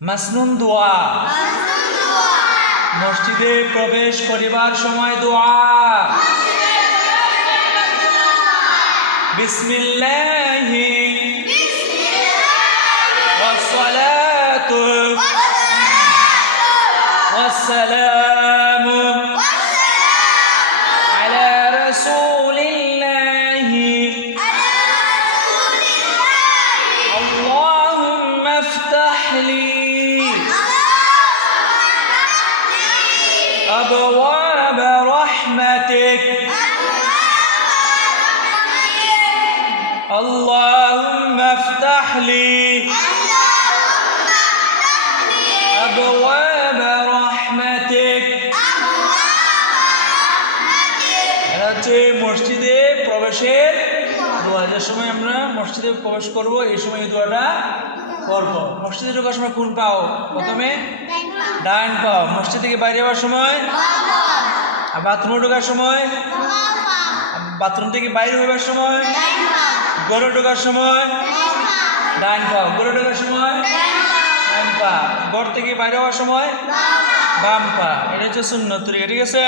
মাসনুন দোয়া মসজিদে প্রবেশ করিবার সময় দোয়া বিসমিল্লাহি والصلاة والسلام على رسول افتح لي أبواب رحمتك اللهم افتح لي أبواب رحمتك এটা হচ্ছে মসজিদে প্রবেশের যে সময় আমরা মসজিদে প্রবেশ করব, এই সময় এই দোয়াটা করব মসজিদে ঢোকার সময় কোন পাও? প্রথমে ডান পাও। মসজিদ থেকে বাইরে যাওয়ার সময়? আর বাথরুমে ঢোকার সময়? বাথরুম থেকে বাইরে হইবার সময়? গরু ঢোকার সময়? ডান পাও। গরু ঢোকার সময়? ডান পা। ঘর থেকে বাইরে হওয়ার সময়? বাম পা। এটা হচ্ছে শূন্য ঠিক আছে?